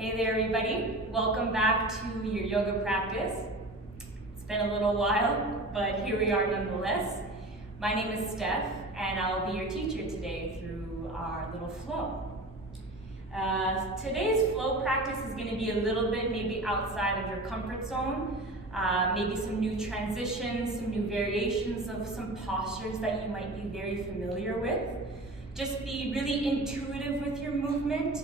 Hey there everybody, welcome back to your yoga practice. It's been a little while, but here we are nonetheless. My name is Steph and I'll be your teacher today through our little flow. Today's flow practice is going to be a little bit maybe outside of your comfort zone, maybe some new transitions, some new variations of some postures that you might be very familiar with. Just be really intuitive with your movement.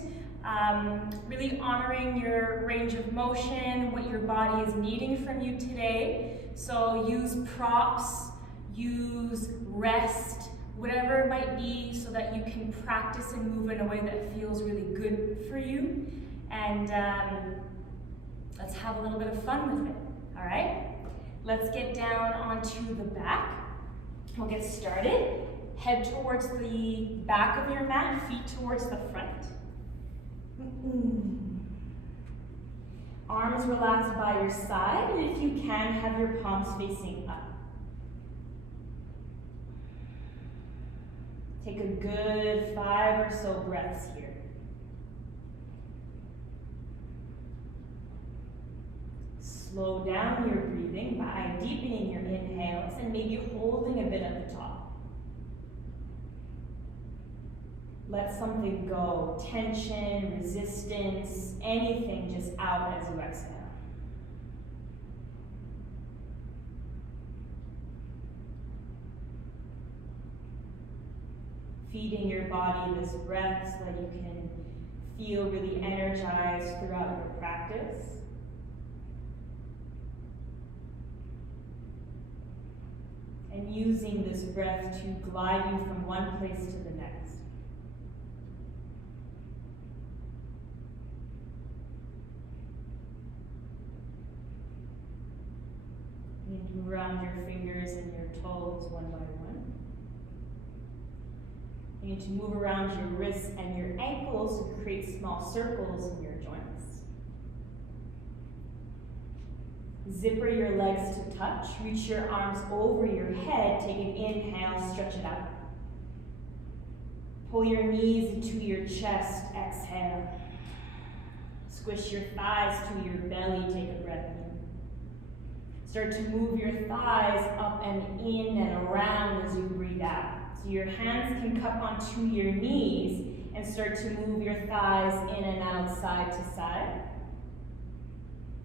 Really honoring your range of motion, what your body is needing from you today. So use props, use rest, whatever it might be, so that you can practice and move in a way that feels really good for you. And let's have a little bit of fun with it, all right? Let's get down onto the back. We'll get started. Head towards the back of your mat, feet towards the front. Arms relaxed by your side, and if you can, have your palms facing up. Take a good 5 or so breaths here. Slow down your breathing by deepening your inhales and maybe holding a bit at the top. Let something go, tension, resistance, anything just out as you exhale. Feeding your body this breath so that you can feel really energized throughout your practice. And using this breath to glide you from one place to the next. Move around your fingers and your toes one by one. You need to move around your wrists and your ankles to create small circles in your joints. Zipper your legs to touch. Reach your arms over your head. Take an inhale, stretch it out. Pull your knees into your chest. Exhale. Squish your thighs to your belly. Take a breath in. Start to move your thighs up and in and around as you breathe out. So your hands can cup onto your knees and start to move your thighs in and out, side to side.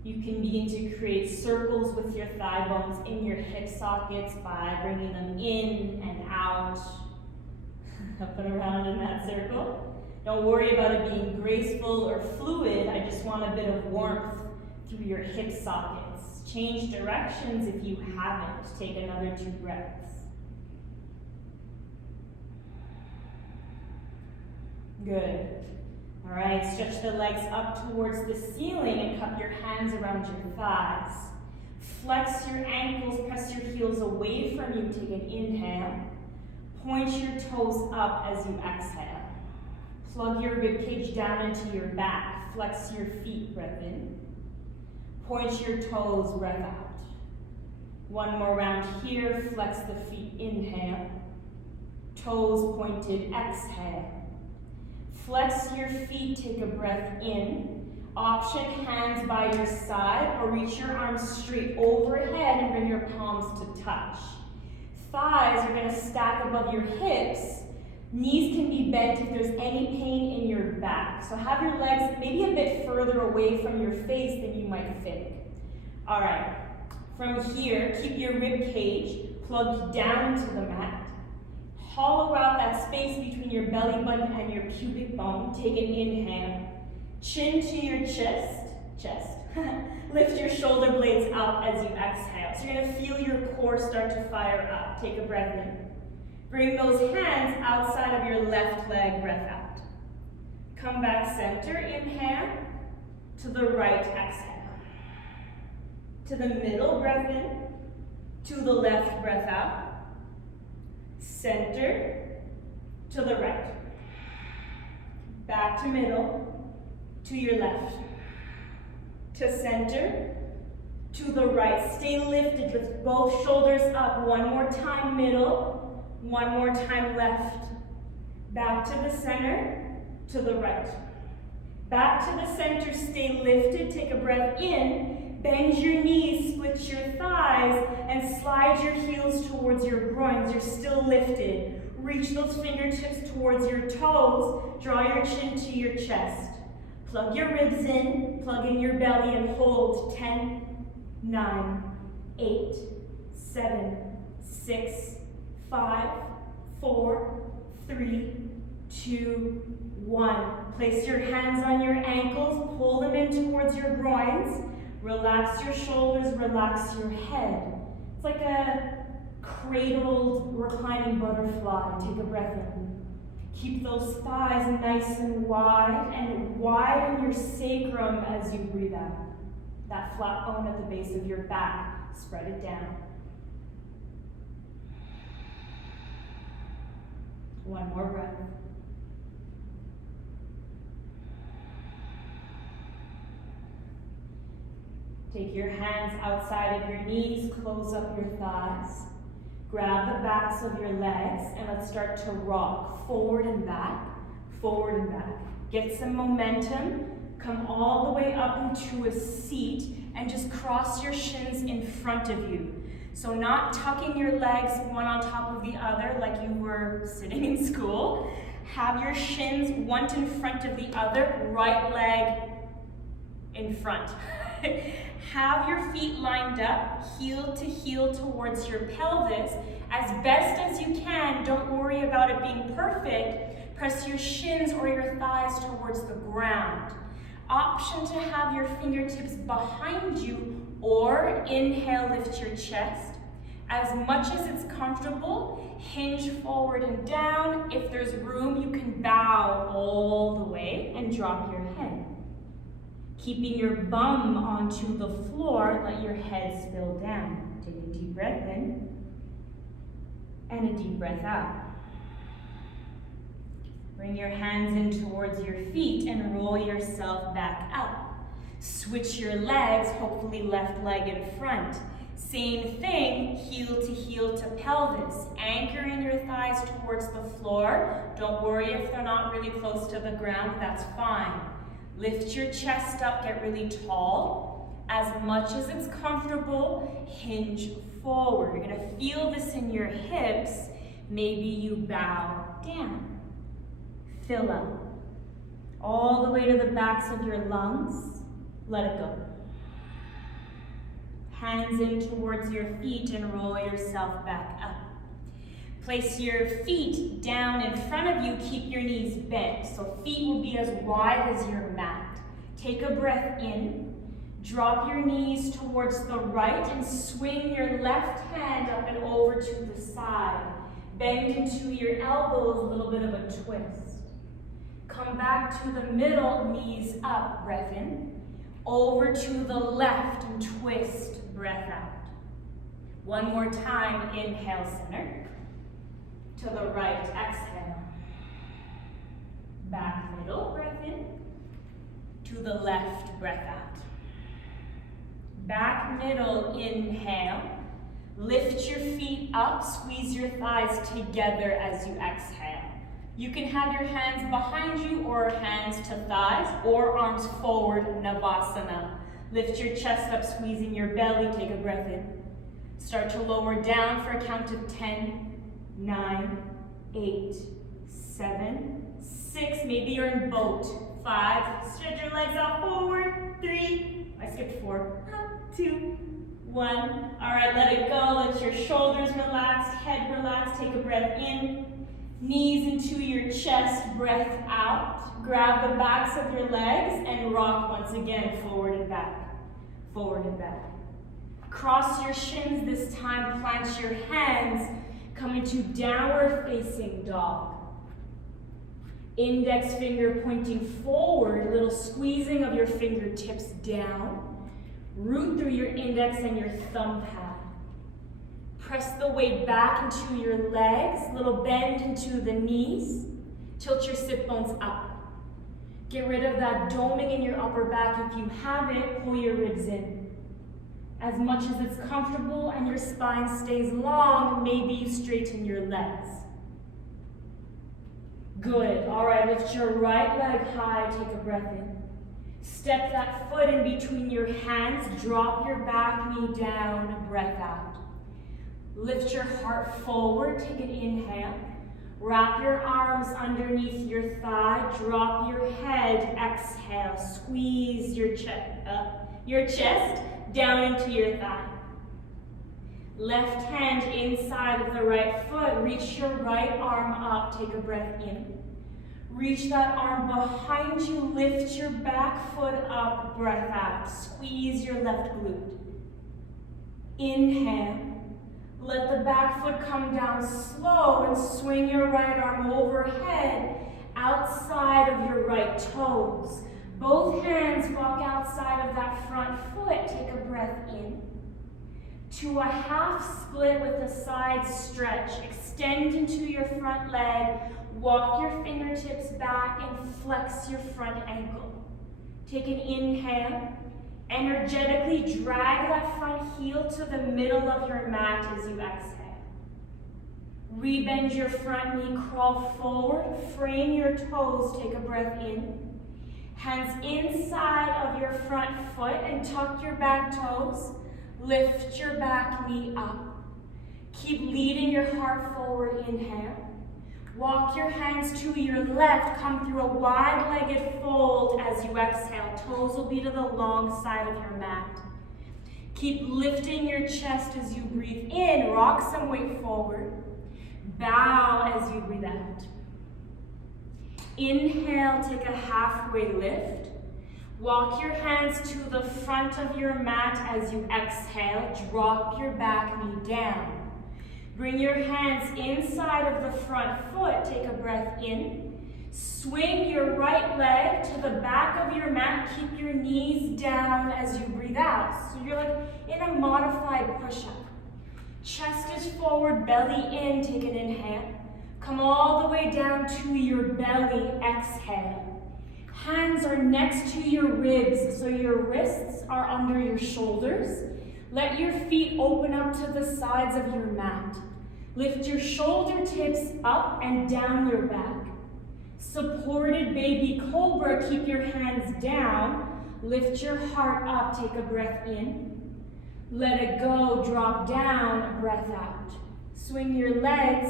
You can begin to create circles with your thigh bones in your hip sockets by bringing them in and out, up and around in that circle. Don't worry about it being graceful or fluid. I just want a bit of warmth through your hip sockets. Change directions if you haven't. Take another 2 breaths. Good. All right, stretch the legs up towards the ceiling and cup your hands around your thighs. Flex your ankles, press your heels away from you. Take an inhale. Point your toes up as you exhale. Plug your ribcage down into your back. Flex your feet, breath in. Point your toes, breath out. One more round here, flex the feet, inhale. Toes pointed, exhale. Flex your feet, take a breath in. Option hands by your side or reach your arms straight overhead and bring your palms to touch. Thighs are going to stack above your hips. Knees can be bent if there's any pain in your back. So have your legs maybe a bit further away from your face than you might think. All right, from here, keep your rib cage plugged down to the mat. Hollow out that space between your belly button and your pubic bone. Take an inhale. Chin to your chest. Lift your shoulder blades up as you exhale. So you're going to feel your core start to fire up. Take a breath in. Bring those hands outside of your left leg, breath out. Come back center, inhale. To the right, exhale. To the middle, breath in. To the left, breath out. Center. To the right. Back to middle. To your left. To center. To the right. Stay lifted with both shoulders up. One more time, middle. One more time, left. Back to the center, to the right. Back to the center, stay lifted, take a breath in, bend your knees, split your thighs, and slide your heels towards your groins. You're still lifted. Reach those fingertips towards your toes, draw your chin to your chest. Plug your ribs in, plug in your belly, and hold. 10, 9, 8, 7, 6, 5, 4, 3, 2, 1. Place your hands on your ankles, pull them in towards your groins. Relax your shoulders, relax your head. It's like a cradled, reclining butterfly. Take a breath in. Keep those thighs nice and widen your sacrum as you breathe out. That flat bone at the base of your back, spread it down. One more breath. Take your hands outside of your knees, close up your thighs. Grab the backs of your legs, and let's start to rock forward and back, forward and back. Get some momentum. Come all the way up into a seat, and just cross your shins in front of you. So not tucking your legs one on top of the other like you were sitting in school. Have your shins one in front of the other, right leg in front. Have your feet lined up, heel to heel towards your pelvis. As best as you can, don't worry about it being perfect. Press your shins or your thighs towards the ground. Option to have your fingertips behind you, or inhale, lift your chest. As much as it's comfortable, hinge forward and down. If there's room, you can bow all the way and drop your head. Keeping your bum onto the floor, let your head spill down. Take a deep breath in and a deep breath out. Bring your hands in towards your feet and roll yourself back up. Switch your legs, hopefully left leg in front. Same thing, heel to pelvis. Anchoring your thighs towards the floor. Don't worry if they're not really close to the ground, that's fine. Lift your chest up, get really tall. As much as it's comfortable, hinge forward. You're gonna feel this in your hips. Maybe you bow down. Fill up. All the way to the backs of your lungs. Let it go. Hands in towards your feet and roll yourself back up. Place your feet down in front of you, keep your knees bent. So feet will be as wide as your mat. Take a breath in, drop your knees towards the right and swing your left hand up and over to the side. Bend into your elbows, a little bit of a twist. Come back to the middle, knees up, breath in. Over to the left and twist, breath out. One more time, inhale, center. To the right, exhale. Back middle, breath in. To the left, breath out. Back middle, inhale. Lift your feet up, squeeze your thighs together as you exhale. You can have your hands behind you or hands to thighs or arms forward, Navasana. Lift your chest up, squeezing your belly, take a breath in. Start to lower down for a count of 10, 9, 8, 7, 6, maybe you're in boat. 5, stretch your legs out forward. 3, I skipped 4. 2, 1. All right, let it go. Let your shoulders relax, head relax. Take a breath in. Knees into your chest, breath out. Grab the backs of your legs and rock once again, forward and back. Forward and back. Cross your shins this time, plant your hands. Come into downward facing dog. Index finger pointing forward, little squeezing of your fingertips down. Root through your index and your thumb pad. Press the weight back into your legs, little bend into the knees. Tilt your sit bones up. Get rid of that doming in your upper back. If you have it, pull your ribs in. As much as it's comfortable and your spine stays long, maybe you straighten your legs. Good. All right, lift your right leg high, take a breath in. Step that foot in between your hands, drop your back knee down, breath out. Lift your heart forward, take an inhale. Wrap your arms underneath your thigh, drop your head, exhale. Squeeze your chest down into your thigh. Left hand inside of the right foot, reach your right arm up, take a breath in. Reach that arm behind you, lift your back foot up, breath out. Squeeze your left glute. Inhale. Let the back foot come down slow and swing your right arm overhead, outside of your right toes. Both hands walk outside of that front foot. Take a breath in. To a half split with a side stretch. Extend into your front leg. Walk your fingertips back and flex your front ankle. Take an inhale. Energetically drag that front heel to the middle of your mat as you exhale. Rebend your front knee, crawl forward, frame your toes, take a breath in. Hands inside of your front foot and tuck your back toes. Lift your back knee up. Keep leading your heart forward, inhale. Walk your hands to your left, come through a wide-legged fold as you exhale. Toes will be to the long side of your mat. Keep lifting your chest as you breathe in. Rock some weight forward. Bow as you breathe out. Inhale, take a halfway lift. Walk your hands to the front of your mat as you exhale. Drop your back knee down. Bring your hands inside of the front foot. Take a breath in. Swing your right leg to the back of your mat. Keep your knees down as you breathe out. So you're like in a modified push-up. Chest is forward, belly in. Take an inhale. Come all the way down to your belly. Exhale. Hands are next to your ribs, so your wrists are under your shoulders. Let your feet open up to the sides of your mat. Lift your shoulder tips up and down your back. Supported baby cobra, keep your hands down. Lift your heart up, take a breath in. Let it go, drop down, breath out. Swing your legs,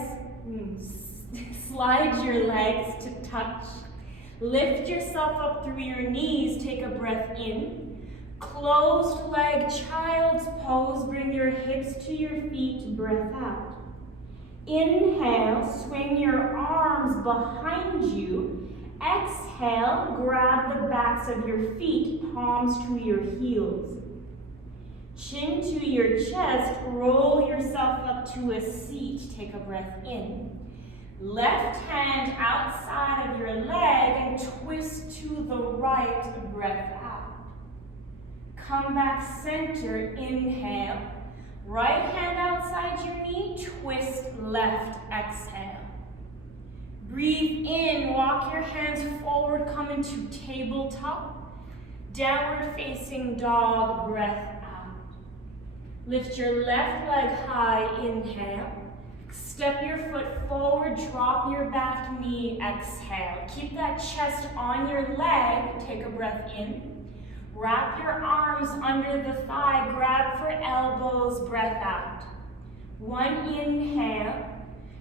slide your legs to touch. Lift yourself up through your knees, take a breath in. Closed leg, child's pose, bring your hips to your feet, breath out. Inhale, swing your arms behind you. Exhale, grab the backs of your feet, palms to your heels. Chin to your chest, roll yourself up to a seat, take a breath in. Left hand outside of your leg and twist to the right, breath out. Come back center, inhale. Right hand outside your knee, twist left, exhale. Breathe in, walk your hands forward, come into tabletop. Downward facing dog, breath out. Lift your left leg high, inhale. Step your foot forward, drop your back knee, exhale. Keep that chest on your leg, take a breath in. Wrap your arms under the thigh, grab for elbows, breath out. One inhale,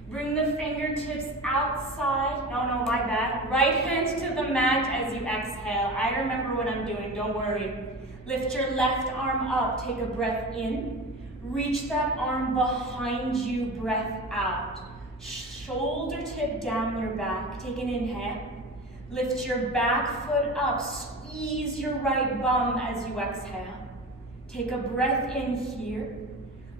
bring the fingertips outside, my bad. Right hand to the mat as you exhale. I remember what I'm doing, don't worry. Lift your left arm up, take a breath in. Reach that arm behind you, breath out. Shoulder tip down your back, take an inhale. Lift your back foot up, squeeze your right bum as you exhale. Take a breath in here.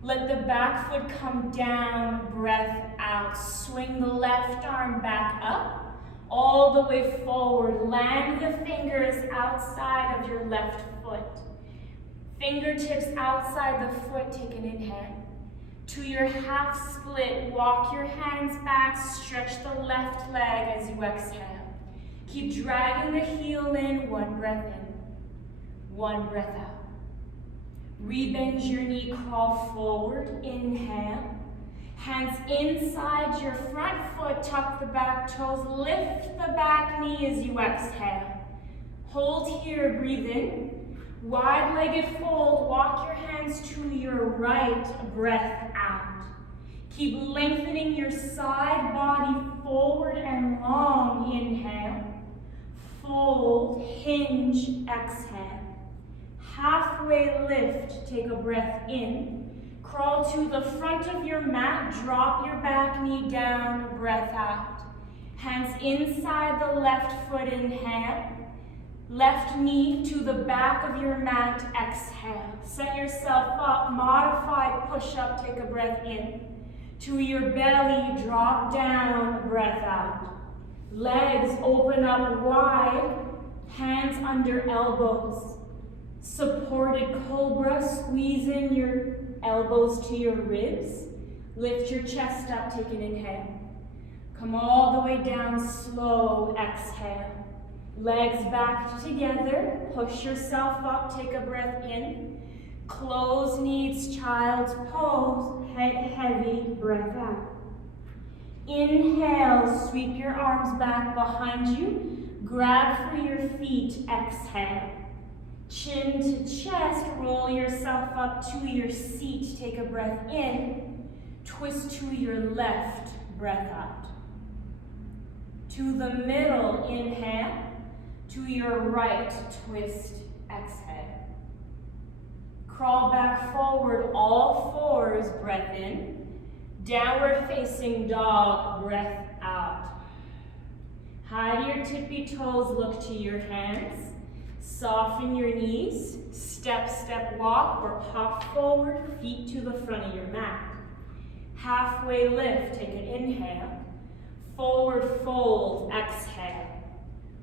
Let the back foot come down, breath out. Swing the left arm back up, all the way forward. Land the fingers outside of your left foot. Fingertips outside the foot, take an inhale. To your half split, walk your hands back, stretch the left leg as you exhale. Keep dragging the heel in, one breath in, one breath out. Rebend your knee, crawl forward, inhale. Hands inside your front foot, tuck the back toes, lift the back knee as you exhale. Hold here, breathe in. Wide-legged fold, walk your hands to your right, breath out. Keep lengthening your side body forward and long, inhale. Fold, hinge, exhale. Halfway lift, take a breath in. Crawl to the front of your mat, drop your back knee down, breath out. Hands inside the left foot, inhale. Left knee to the back of your mat, exhale. Set yourself up, modified push-up, take a breath in. To your belly, drop down, breath out. Legs open up wide, hands under elbows. Supported cobra, squeeze in your elbows to your ribs. Lift your chest up, take an inhale. Come all the way down, slow, exhale. Legs back together, push yourself up, take a breath in. Closed knees, child's pose, head heavy, breath out. Inhale, sweep your arms back behind you, grab for your feet, exhale. Chin to chest, roll yourself up to your seat, take a breath in. Twist to your left, breath out. To the middle, inhale. To your right, twist, exhale. Crawl back forward, all fours, breath in. Downward facing dog, breath out. Hide your tippy toes, look to your hands. Soften your knees, step, step, walk, or pop forward, feet to the front of your mat. Halfway lift, take an inhale. Forward fold, exhale.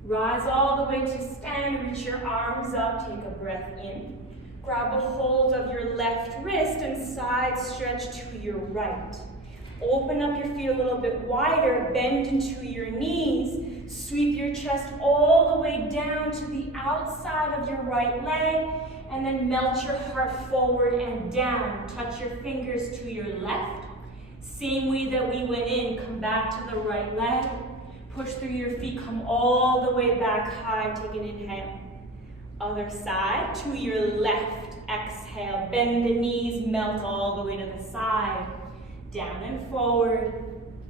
Rise all the way to stand, reach your arms up, take a breath in. Grab a hold of your left wrist and side stretch to your right. Open up your feet a little bit wider, bend into your knees, sweep your chest all the way down to the outside of your right leg, and then melt your heart forward and down. Touch your fingers to your left. Same way that we went in, come back to the right leg. Push through your feet, come all the way back high, take an inhale. Other side, to your left, exhale. Bend the knees, melt all the way to the side. Down and forward,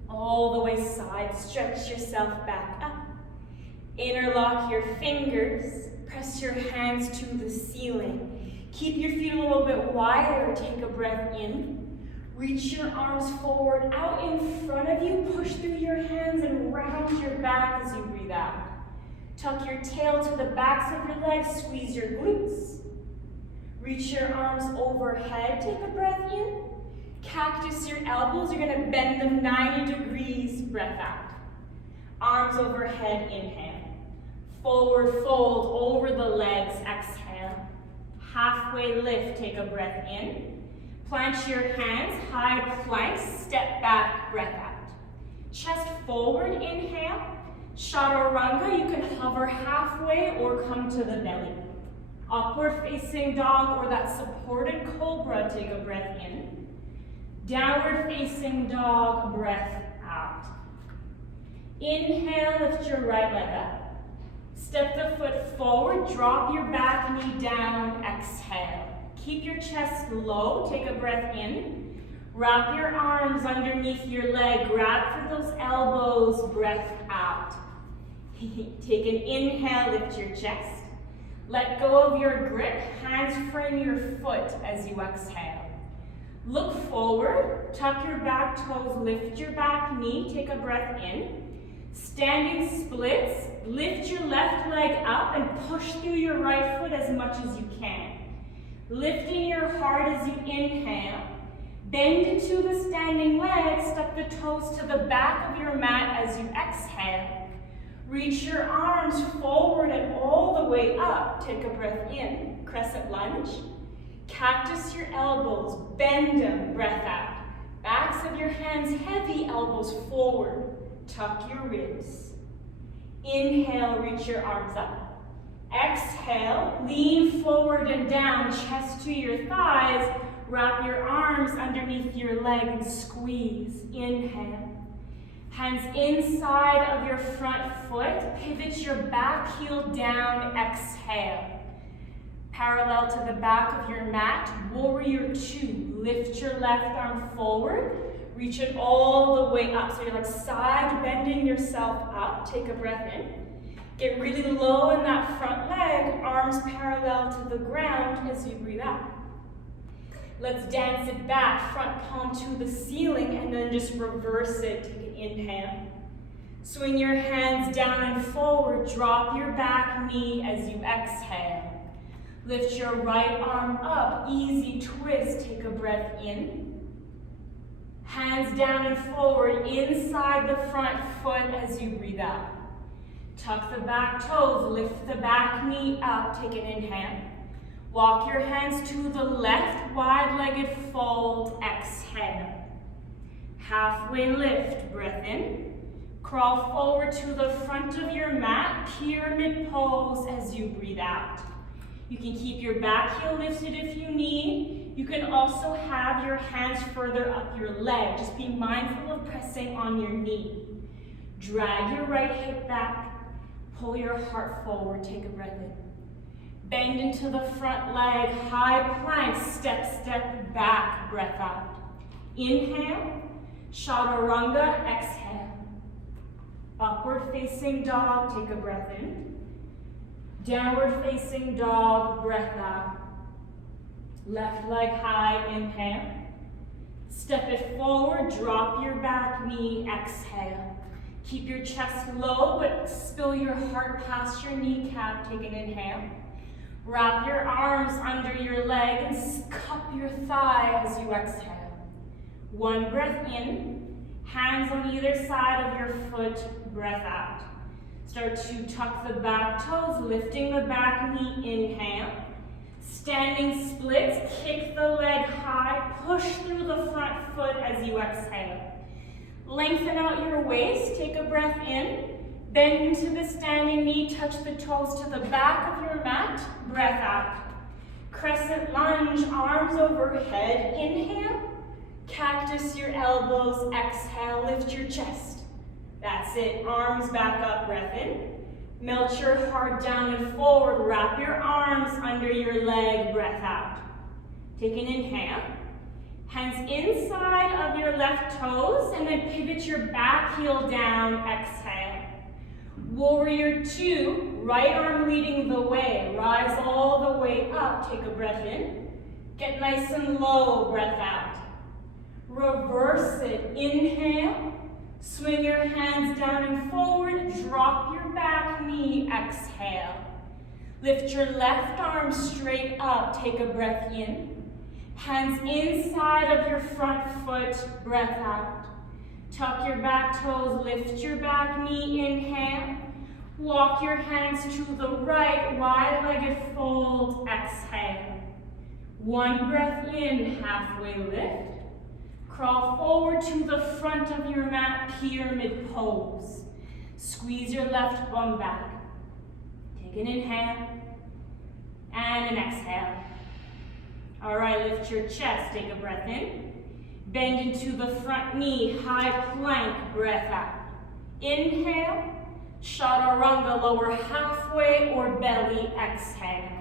all the way side. Stretch yourself back up. Interlock your fingers. Press your hands to the ceiling. Keep your feet a little bit wider. Take a breath in. Reach your arms forward, out in front of you. Push through your hands and round your back as you breathe out. Tuck your tail to the backs of your legs. Squeeze your glutes. Reach your arms overhead. Take a breath in. Cactus your elbows. You're going to bend them 90 degrees. Breath out. Arms overhead. Inhale. Forward fold over the legs. Exhale. Halfway lift. Take a breath in. Plant your hands, high plank, step back, breath out. Chest forward, inhale. Chaturanga, you can hover halfway or come to the belly. Upward facing dog or that supported cobra, take a breath in. Downward facing dog, breath out. Inhale, lift your right leg up. Step the foot forward, drop your back knee down, exhale. Keep your chest low, take a breath in. Wrap your arms underneath your leg, grab for those elbows, breath out. Take an inhale, lift your chest. Let go of your grip, hands frame your foot as you exhale. Look forward, tuck your back toes, lift your back knee, take a breath in. Standing splits, lift your left leg up and push through your right foot as much as you can. Lifting your heart as you inhale. Bend into the standing leg, step the toes to the back of your mat as you exhale. Reach your arms forward and all the way up. Take a breath in, crescent lunge. Cactus your elbows, bend them, breath out. Backs of your hands heavy, elbows forward. Tuck your ribs. Inhale, reach your arms up. Exhale, lean forward and down, chest to your thighs. Wrap your arms underneath your leg and squeeze. Inhale. Hands inside of your front foot. Pivot your back heel down. Exhale. Parallel to the back of your mat. Warrior 2. Lift your left arm forward. Reach it all the way up. So you're like side bending yourself up. Take a breath in. Get really low in that front leg. Arms parallel to the ground as you breathe out. Let's dance it back. Front palm to the ceiling and then just reverse it. Take an inhale. Swing your hands down and forward. Drop your back knee as you exhale. Lift your right arm up. Easy twist. Take a breath in. Hands down and forward inside the front foot as you breathe out. Tuck the back toes, lift the back knee up, take an inhale. Walk your hands to the left, wide-legged fold, exhale. Halfway lift, breath in. Crawl forward to the front of your mat, pyramid pose as you breathe out. You can keep your back heel lifted if you need. You can also have your hands further up your leg. Just be mindful of pressing on your knee. Drag your right hip back. Pull your heart forward. Take a breath in. Bend into the front leg. High plank. Step, step back. Breath out. Inhale. Chaturanga. Exhale. Upward facing dog. Take a breath in. Downward facing dog, breath out. Left leg high, inhale. Step it forward, drop your back knee, exhale. Keep your chest low, but spill your heart past your kneecap, take an inhale. Wrap your arms under your leg and cup your thigh as you exhale. One breath in, hands on either side of your foot, breath out. Start to tuck the back toes, lifting the back knee, inhale. Standing splits, kick the leg high, push through the front foot as you exhale. Lengthen out your waist, take a breath in. Bend into the standing knee, touch the toes to the back of your mat, breath out. Crescent lunge, arms overhead, inhale. Cactus your elbows, exhale, lift your chest. That's it, arms back up, breath in. Melt your heart down and forward, wrap your arms under your leg, breath out. Take an inhale. Hands inside of your left toes and then pivot your back heel down, exhale. Warrior 2, right arm leading the way. Rise all the way up, take a breath in. Get nice and low, breath out. Reverse it, inhale. Swing your hands down and forward, drop your back knee, exhale. Lift your left arm straight up, take a breath in. Hands inside of your front foot, breath out. Tuck your back toes, lift your back knee, inhale. Walk your hands to the right, wide-legged fold, exhale. One breath in, halfway lift. Crawl forward to the front of your mat, pyramid pose. Squeeze your left bum back. Take an inhale and an exhale. All right, lift your chest, take a breath in. Bend into the front knee, high plank, breath out. Inhale, chaturanga, lower halfway or belly, exhale.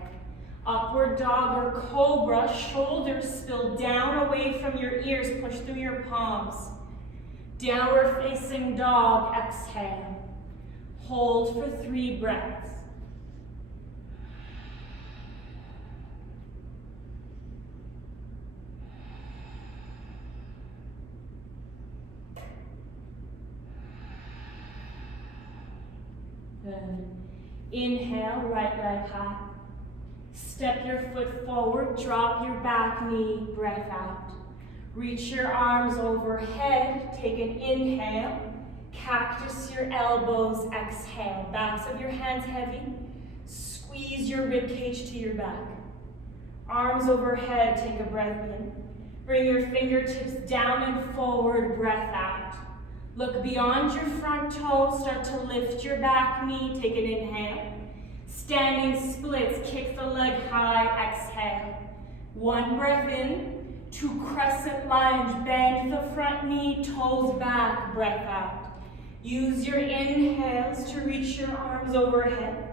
Upward dog or cobra, shoulders spill down away from your ears, push through your palms. Downward facing dog, exhale. Hold for 3 breaths. Good. Inhale, right leg high. Step your foot forward, drop your back knee, breath out. Reach your arms overhead, take an inhale. Cactus your elbows, exhale. Backs of your hands heavy. Squeeze your rib cage to your back. Arms overhead, take a breath in. Bring your fingertips down and forward, breath out. Look beyond your front toes, start to lift your back knee, take an inhale. Standing splits, kick the leg high, exhale. One breath in, to crescent lunge, bend the front knee, toes back, breath out. Use your inhales to reach your arms overhead.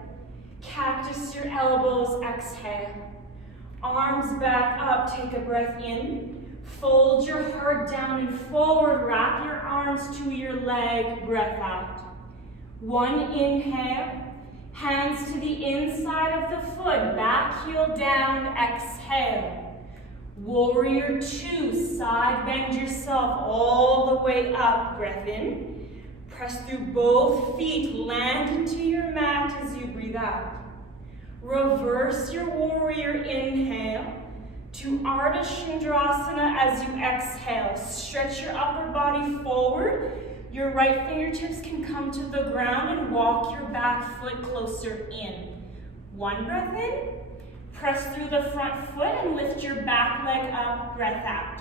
Cactus your elbows, exhale. Arms back up, take a breath in. Fold your heart down and forward, wrap your arms to your leg, breath out. One inhale, hands to the inside of the foot, back heel down, exhale. Warrior two, side bend yourself all the way up, breath in. Press through both feet, land into your mat as you breathe out. Reverse your warrior inhale to Ardha Chandrasana as you exhale. Stretch your upper body forward. Your right fingertips can come to the ground and walk your back foot closer in. One breath in. Press through the front foot and lift your back leg up, breath out.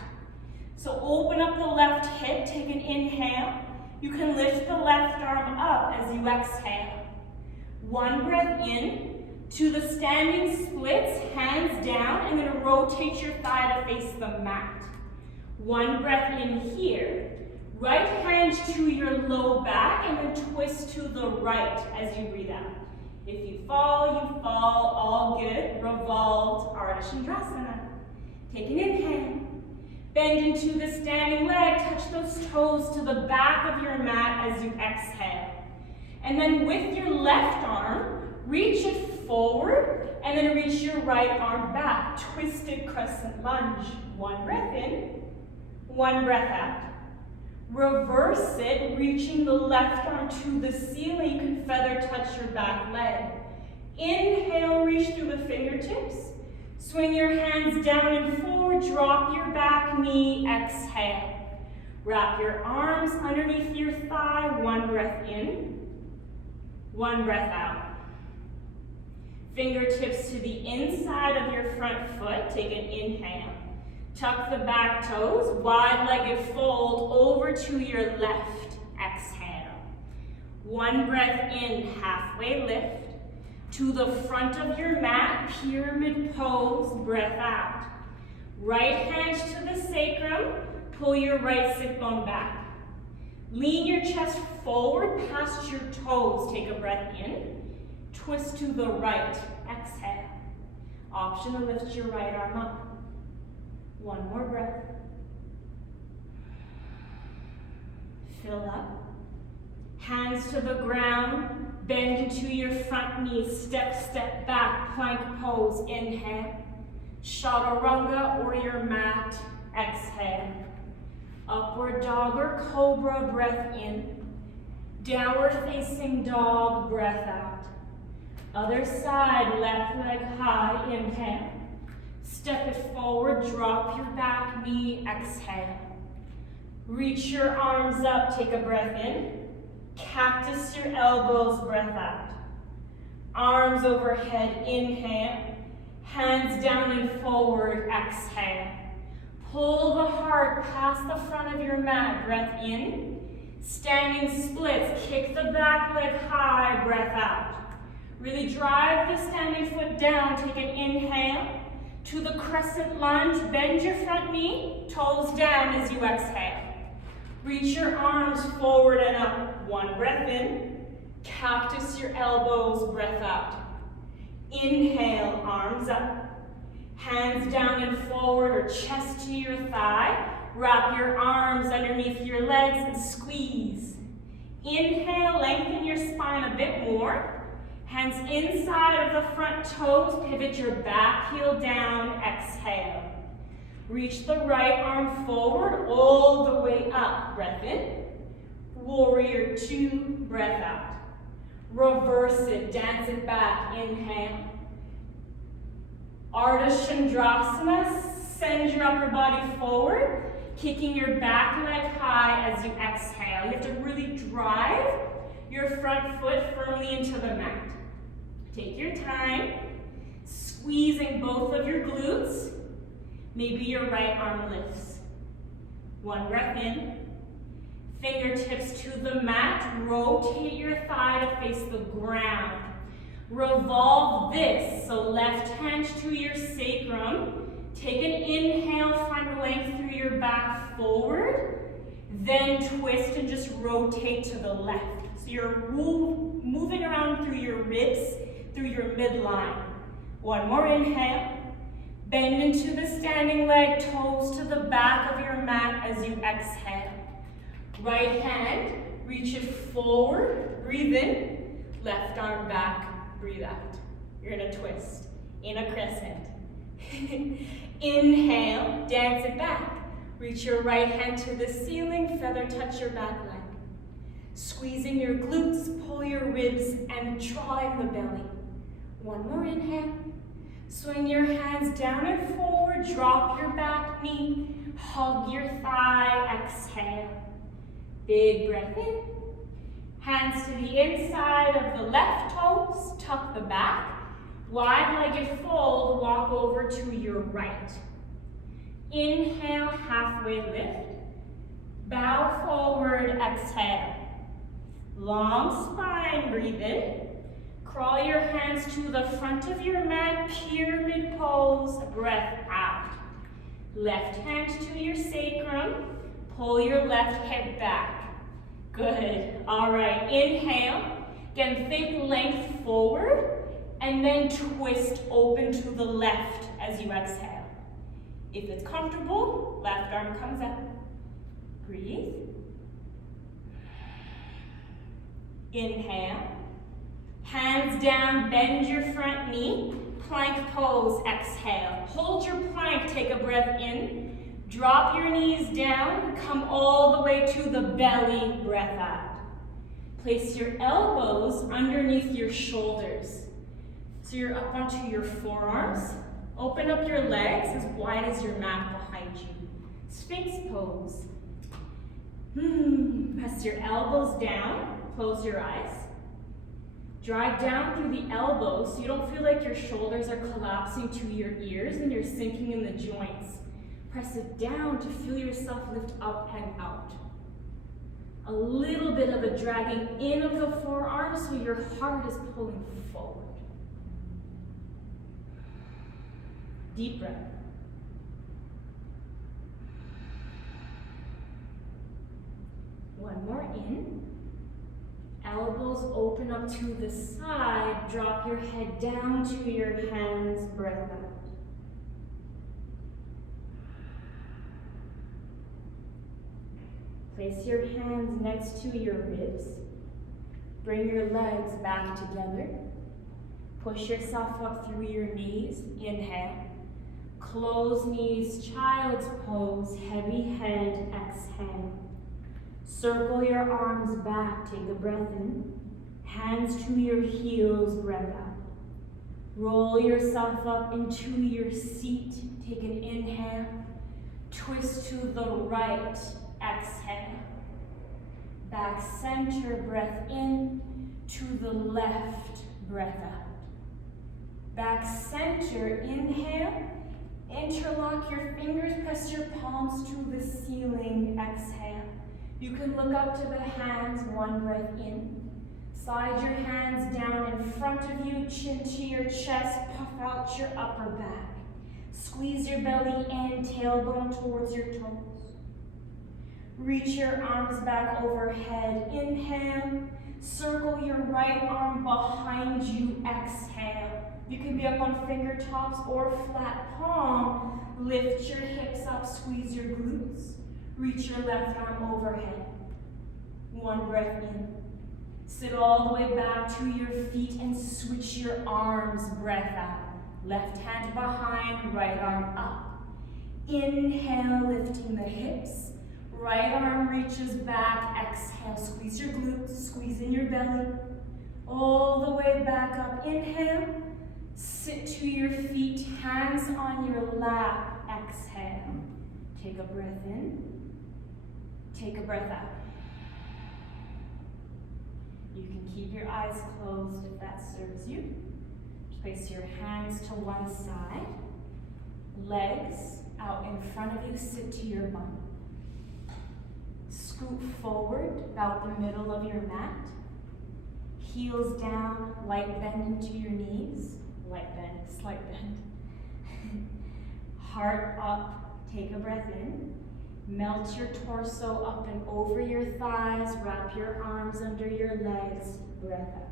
So open up the left hip, take an inhale. You can lift the left arm up as you exhale. One breath in. To the standing splits, hands down, and then rotate your thigh to face the mat. One breath in here. Right hand to your low back, and then twist to the right as you breathe out. If you fall, all good. Revolved Ardha Chandrasana. Take an inhale. Bend into the standing leg, touch those toes to the back of your mat as you exhale. And then with your left arm, reach it forward, and then reach your right arm back. Twisted crescent lunge. One breath in, one breath out. Reverse it, reaching the left arm to the ceiling. You can feather touch your back leg. Inhale, reach through the fingertips. Swing your hands down and forward, drop your back knee, exhale. Wrap your arms underneath your thigh, one breath in, one breath out. Fingertips to the inside of your front foot, take an inhale. Tuck the back toes, wide-legged fold over to your left, exhale. One breath in, halfway lift. To the front of your mat, pyramid pose, breath out. Right hand to the sacrum, pull your right sit bone back. Lean your chest forward past your toes, take a breath in. Twist to the right, exhale. Option to lift your right arm up. One more breath. Fill up. Hands to the ground, bend into your front knee, step back, plank pose, inhale. Chaturanga or your mat, exhale. Upward dog or cobra, breath in. Downward facing dog, breath out. Other side, left leg high, inhale. Step it forward, drop your back knee, exhale. Reach your arms up, take a breath in. Cactus your elbows, breath out. Arms overhead, inhale. Hands down and forward, exhale. Pull the heart past the front of your mat, breath in. Standing splits, kick the back leg high, breath out. Really drive the standing foot down, take an inhale. To the crescent lunge, bend your front knee, toes down as you exhale. Reach your arms forward and up. One breath in. Cactus your elbows, breath out. Inhale, arms up. Hands down and forward or chest to your thigh. Wrap your arms underneath your legs and squeeze. Inhale, lengthen your spine a bit more. Hands inside of the front toes, pivot your back heel down, exhale. Reach the right arm forward all the way up, breath in. Warrior two, breath out. Reverse it, dance it back, inhale. Ardha Chandrasana, send your upper body forward, kicking your back leg high as you exhale. You have to really drive your front foot firmly into the mat. Take your time, squeezing both of your glutes. Maybe your right arm lifts. One breath in. Fingertips to the mat. Rotate your thigh to face the ground. Revolve this. So left hand to your sacrum. Take an inhale, find length through your back forward. Then twist and just rotate to the left. So you're moving around through your ribs, through your midline. One more inhale. Bend into the standing leg, toes to the back of your mat as you exhale. Right hand, reach it forward, breathe in. Left arm back, breathe out. You're in a twist, in a crescent. Inhale, dance it back. Reach your right hand to the ceiling, feather touch your back leg. Squeezing your glutes, pull your ribs, and draw in the belly. One more inhale. Swing your hands down and forward, drop your back knee, hug your thigh, exhale. Big breath in. Hands to the inside of the left toes, tuck the back. Wide-legged fold, walk over to your right. Inhale, halfway lift. Bow forward, exhale. Long spine, breathe in. Crawl your hands to the front of your mat, pyramid pose, breath out. Left hand to your sacrum, pull your left hip back. Good, all right, inhale. Again, think length forward, and then twist open to the left as you exhale. If it's comfortable, left arm comes up. Breathe. Inhale. Hands down, bend your front knee. Plank pose, exhale. Hold your plank, take a breath in. Drop your knees down, come all the way to the belly, breath out. Place your elbows underneath your shoulders. So you're up onto your forearms. Open up your legs as wide as your mat behind you. Sphinx pose. Press your elbows down, close your eyes. Drive down through the elbows so you don't feel like your shoulders are collapsing to your ears and you're sinking in the joints. Press it down to feel yourself lift up and out. A little bit of a dragging in of the forearms so your heart is pulling forward. Deep breath. One more in. Elbows open up to the side. Drop your head down to your hands. Breath out. Place your hands next to your ribs. Bring your legs back together. Push yourself up through your knees. Inhale. Close knees, child's pose. Heavy head, exhale. Circle your arms back, take a breath in. Hands to your heels, breath out. Roll yourself up into your seat, take an inhale. Twist to the right, exhale. Back center, breath in. To the left, breath out. Back center, inhale. Interlock your fingers, press your palms to the ceiling, exhale. You can look up to the hands, one breath in. Slide your hands down in front of you, chin to your chest, puff out your upper back. Squeeze your belly in, tailbone towards your toes. Reach your arms back overhead, inhale. Circle your right arm behind you, exhale. You can be up on fingertips or flat palm. Lift your hips up, squeeze your glutes. Reach your left arm overhead. One breath in. Sit all the way back to your feet and switch your arms, breath out. Left hand behind, right arm up. Inhale, lifting the hips. Right arm reaches back, exhale. Squeeze your glutes, squeeze in your belly. All the way back up, inhale. Sit to your feet, hands on your lap, exhale. Take a breath in. Take a breath out. You can keep your eyes closed if that serves you. Place your hands to one side. Legs out in front of you, sit to your bum. Scoot forward about the middle of your mat. Heels down, light bend into your knees. Light bend, slight bend. Heart up, take a breath in. Melt your torso up and over your thighs. Wrap your arms under your legs. Breath out.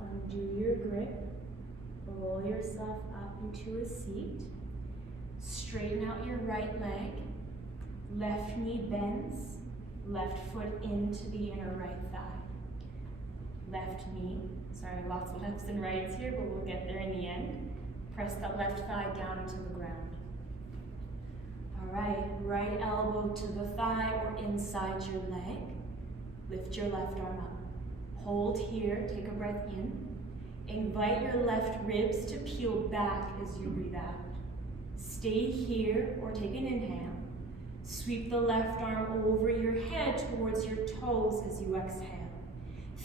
Undo your grip. Roll yourself up into a seat. Straighten out your right leg. Left knee bends. Left foot into the inner right thigh. Left knee, sorry, lots of lefts and rights here, but we'll get there in the end. Press that left thigh down into the ground. All right, right elbow to the thigh or inside your leg. Lift your left arm up. Hold here, take a breath in. Invite your left ribs to peel back as you breathe out. Stay here or take an inhale. Sweep the left arm over your head towards your toes as you exhale.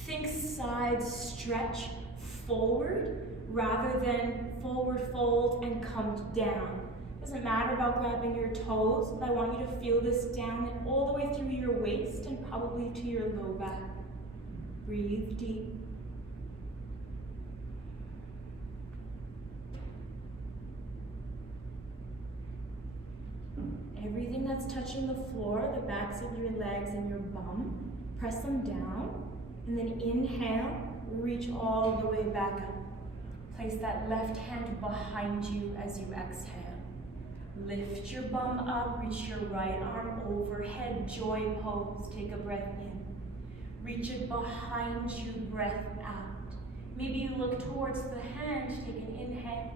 Think side stretch forward rather than forward fold and come down. Doesn't matter about grabbing your toes, but I want you to feel this down and all the way through your waist and probably to your low back. Breathe deep. Everything that's touching the floor, the backs of your legs and your bum, press them down, and then inhale, reach all the way back up. Place that left hand behind you as you exhale. Lift your bum up, reach your right arm overhead, joy pose. Take a breath in. Reach it behind you, breath out. Maybe you look towards the hand, take an inhale.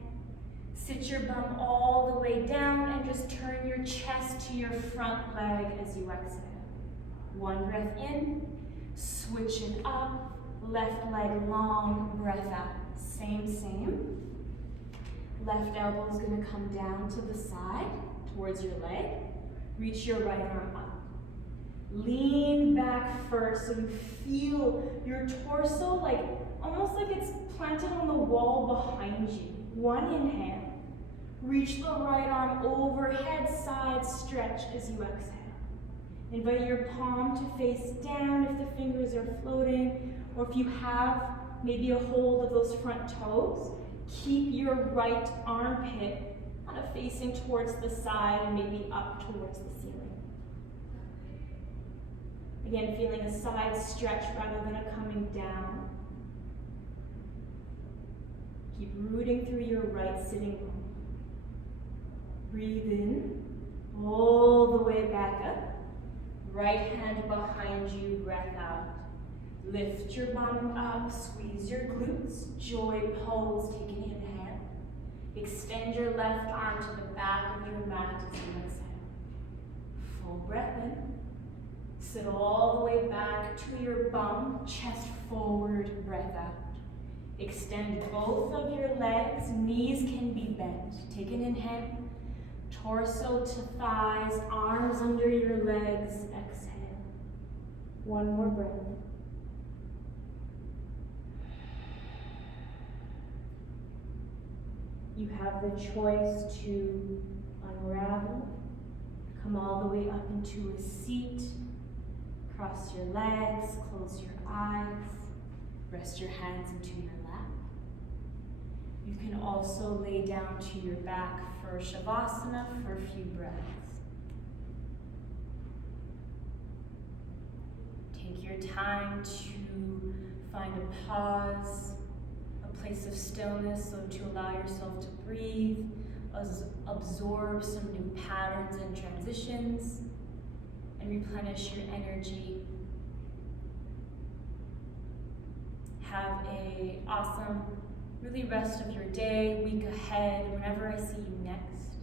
Sit your bum all the way down and just turn your chest to your front leg as you exhale. One breath in, switch it up, left leg long, breath out. Same. Left elbow is going to come down to the side, towards your leg. Reach your right arm up. Lean back first so you feel your torso almost like it's planted on the wall behind you. One inhale. Reach the right arm overhead, side stretch as you exhale. Invite your palm to face down if the fingers are floating, or if you have maybe a hold of those front toes, keep your right armpit kind of facing towards the side and maybe up towards the ceiling. Again, feeling a side stretch rather than a coming down. Keep rooting through your right sitting bone. Breathe in, all the way back up. Right hand behind you, breath out. Lift your bum up, squeeze your glutes, joy pose, take an inhale. Extend your left arm to the back of your mat as you exhale. Full breath in. Sit all the way back to your bum, chest forward, breath out. Extend both of your legs, knees can be bent. Take an inhale. Torso to thighs, arms under your legs, exhale. One more breath. You have the choice to unravel, come all the way up into a seat, cross your legs, close your eyes, rest your hands into your lap. You can also lay down to your back for Shavasana for a few breaths. Take your time to find a pause, a place of stillness, so to allow yourself to breathe, absorb some new patterns and transitions, and replenish your energy. Have an awesome, really rest of your day, week ahead, whenever I see you next.